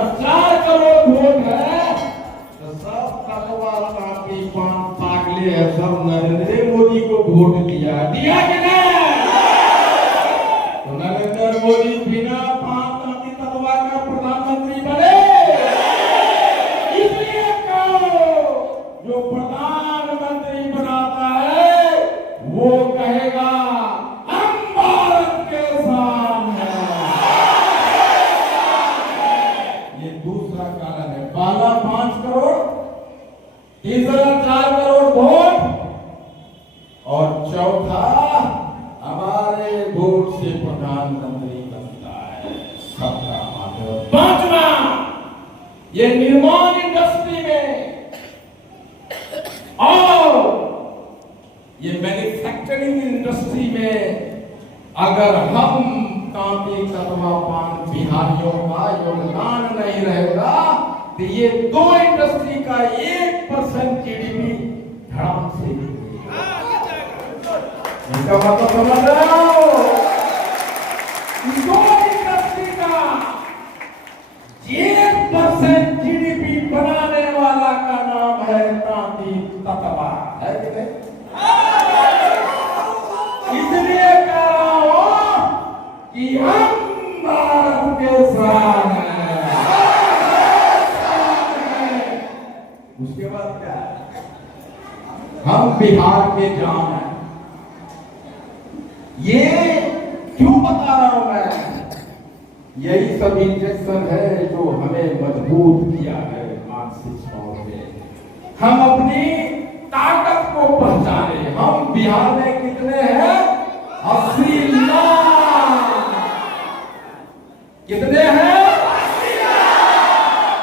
अगर 4 करोड़ वोट है तो सब तकवा पापी पान पागले है, सब नरेंद्र मोदी को वोट दिया कि नहीं? तो नरेंद्र मोदी बिना पान पापी तकवा का प्रधानमंत्री बने। इसलिए जो प्रधानमंत्री बनाता है वो कहेगा हम भारत के शान है। ये दूसरा कारण है। पहला 5 करोड़, तीसरा 4 करोड़ वोट, और चौथा हमारे वोट से प्रधानमंत्री बनता है, सबका आदर। पांचवा, ये निर्माण इंडस्ट्री में और ये मैन्युफैक्चरिंग इंडस्ट्री में अगर हम कांपी कदवा पान बिहारियों का योगदान नहीं रहेगा तो ये 2 इंडस्ट्री का 1% जीडीपी धड़ाम से इसका मतलब समझ रहे हो? 2 इंडस्ट्री का 1% जीडीपी बनाने वाला का नाम है कांपी तकवा, है कि नहीं? इसलिए कह रहा हूं कि हम भारत के शान हैं। उसके बाद क्या है? हम बिहार के जान हैं। ये क्यों बता रहा हूं मैं? यही सब इंजेक्शन है जो हमें मजबूत किया है मानसिक तौर पे। हम अपनी ताकत को पहचाने। हम बिहार में कितने हैं? 80 लाख। कितने हैं? 80 लाख।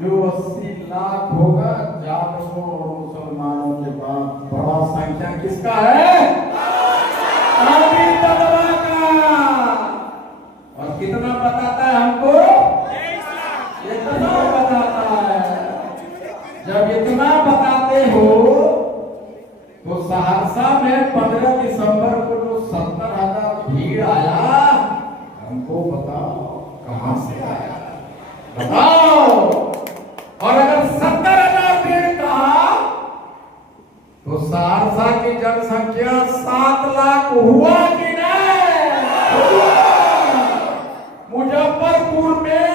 जो 80 लाख होगा, जाटों और मुसलमानों के बाद बड़ा संख्या किसका है? कांपी तकवा का। और कितना बताता है हमको? इतना बताता है। जब इतना बताते हो तो सहरसा में 15 दिसंबर को जो 70,000 भीड़ आया, हमको बताओ कहां से आया? बताओ। और अगर 70,000 भीड़ कहा तो सहरसा की जनसंख्या 7 लाख हुआ कि नहीं? मुजफ्फरपुर में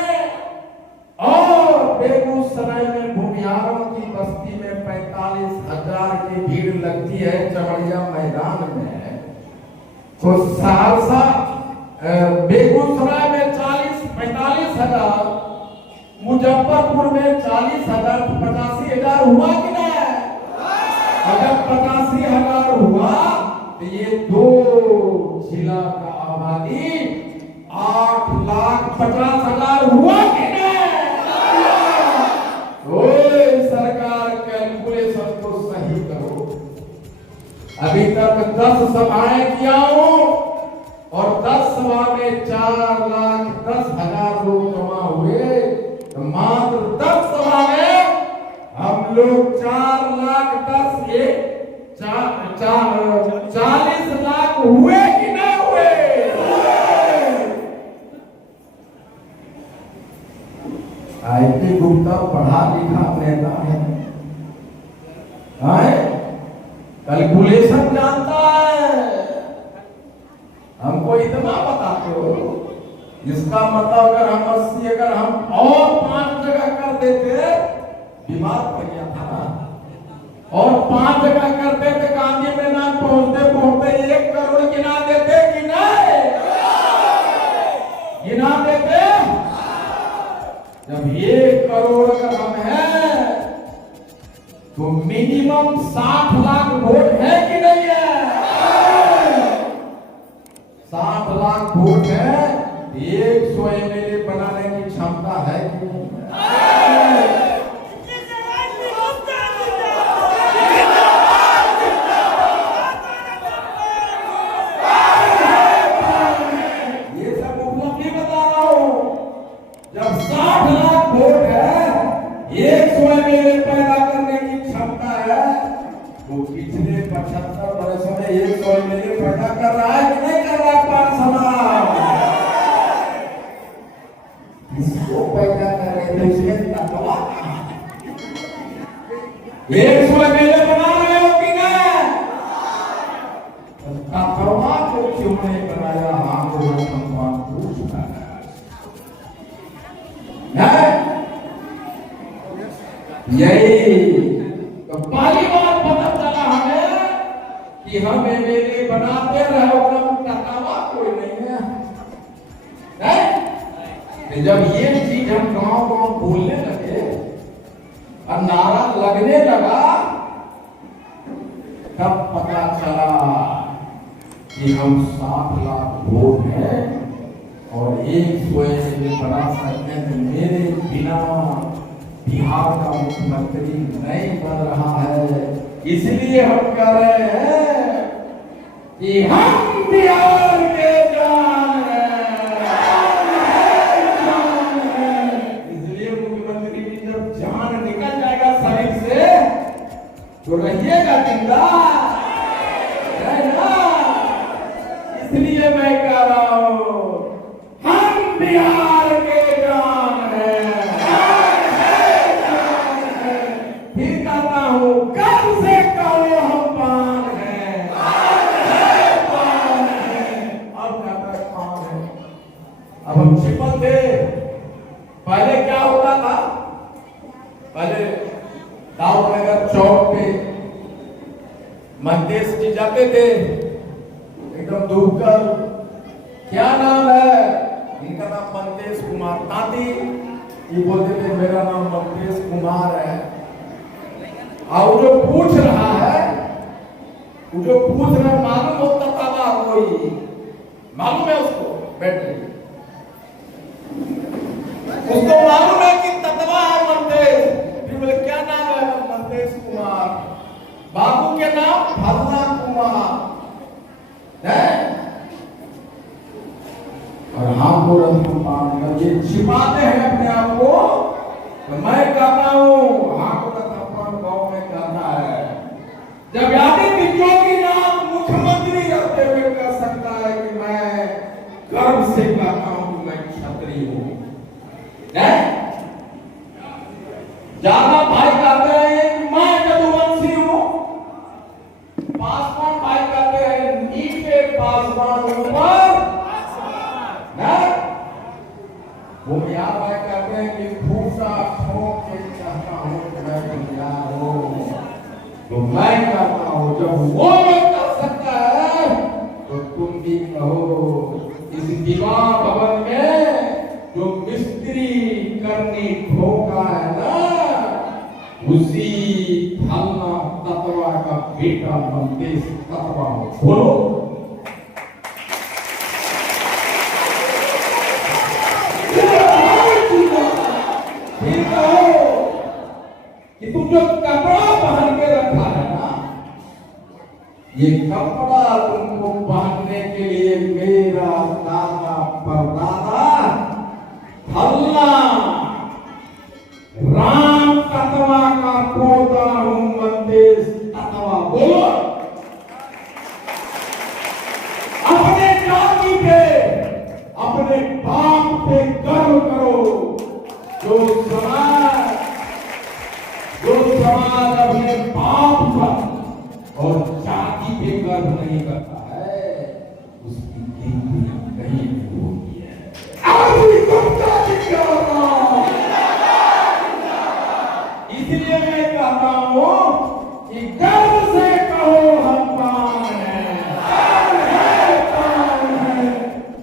और बेगूसराय में भूमिहारों की बस्ती में 45,000 की भीड़ लगती है चमड़िया मैदान में। तो सहरसा बेगूसराय में 45,000, मुजफ्फरपुर में 40,000, 85,000 हुआ कि नहीं? अगर 85,000 हुआ तो ये 2 जिला का आबादी 8,50,000 हुआ कि नहीं? सरकार कैलकुलेशन को सही करो। अभी तक 10 सभाएं किया हूं और 10 सभा में 4,10,000 लोग जमा हुए। तो मात्र 10 सभा में हम लोग 40 लाख हुए कि नहीं हुए? आईपी गुप्ता पढ़ा लिखा नेता है, कैलकुलेशन जानता है। हमको इतना बताते हो, इसका मतलब अगर हम 80, अगर हम और 5 जगह कर देते, बीमार पड़ गया था, और 5 जगह करते थे गांधी मैदान पहुंचते पहुंचते 1 करोड़ गिना देते कि नहीं? गिना देते। जब 1 करोड़ का हम है तो मिनिमम 60 लाख वोट है कि नहीं है? 60 लाख वोट है, 100 एमएलए बनाने की क्षमता है कि नहीं? ये सब उपलब्धि बता रहा हूं। जब 60 लाख वोट है, 100 एमएलए पैदा करने की क्षमता है, तो पिछले 75 वर्षों में 100 एमएलए पैदा कर रहा है कि नहीं कर रहा? पान समाज इसको पैदा करे तो इसमें तत्वा 100 मेले बना रहे हो कि नहीं? तत्वा को क्यों नहीं बनाया? हमको भगवान पूछता है यही तो पहली बार पता चला हमें कि हम मेले बनाते रहे और तत्वा कोई नहीं है। जब ये चीज हम गांव गांव बोलने लगे और नारा लगने लगा तब पता चला कि हम 7 लाख वोट हैं और एक स्वयं बना सकते हैं। मेरे बिना बिहार का मुख्यमंत्री नहीं बन रहा है, इसलिए हम कह रहे हैं कि हम बिहार के जान हैं। इसलिए मुख्यमंत्री की जब जान निकल जाएगा शरीर से तो रहिएगा जिंदा है ना। इसलिए मैं कह रहा हूं हम बिहार के जान हैं। फिर कहता हूं कब से कहो हम पान हैं। अब कहता है पान है। अब हम छिपल थे। पहले क्या होता था? पहले दाऊदनगर चौक पे मंदेश जी जाते थे एकदम दूर कर। क्या नाम है? इनका नाम मंदेश कुमार। ताती ये बोलते थे मेरा नाम मंदेश कुमार है। और जो पूछ रहा है वो जो पूछ रहा मालूम होता था कोई मालूम है उसको बैठ उसको मालूम है कि तत्वा है मंदेश। फिर बोले क्या नाम है? मंदेश कुमार। बाबू के नाम फलना कुमार है। और हम को रत्न ये छिपाते हैं अपने आप को। तो मैं कहता हूँ हाँ को रत्न गाँव में कहता है जब आदित्य जोगीनाथ मुख्यमंत्री होते हुए कह सकता है कि मैं गर्व से कहता हूँ कि मैं क्षत्रिय हूँ। ज्यादा भाई कहते हैं कि मैं यदुवंशी हूँ। पासवान भाई कहते हैं नीचे पासवान ऊपर। वो यार भाई कहते हैं कि फूटा ठोक के कहता हूँ कि मैं पंजाब हूँ। तो मैं कहता हूँ जब वो कर सकता है तो तुम भी कहो। इस विवाह भवन में जो मिस्त्री करनी ठोका है ना उसी फलना तत्वा का बेटा मंदेश तत्वा बोलो। कि तुम जो कपड़ा पहन के रखा है ना ये कपड़ा तुमको पहनने के लिए मेरा दादा परदादा फलना राम तत्वा का पोता हूं मंदेश तत्वा। बोलो अपने जाति पे अपने बाप पे गर्व करो। जो समाज अपने बाप पर और जाति पे गर्व नहीं करता है उसकी गिनती कहीं होती है। इसलिए मैं कहता हूं कि गर्व से कहो हम पान हैं।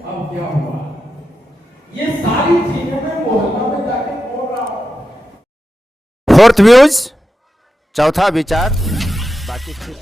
अब क्या हुआ? ये सारी चीजें मैं मोहल्ला में जाके बोल रहा हूं। फोर्थ व्यूज चौथा विचार बाकी फिर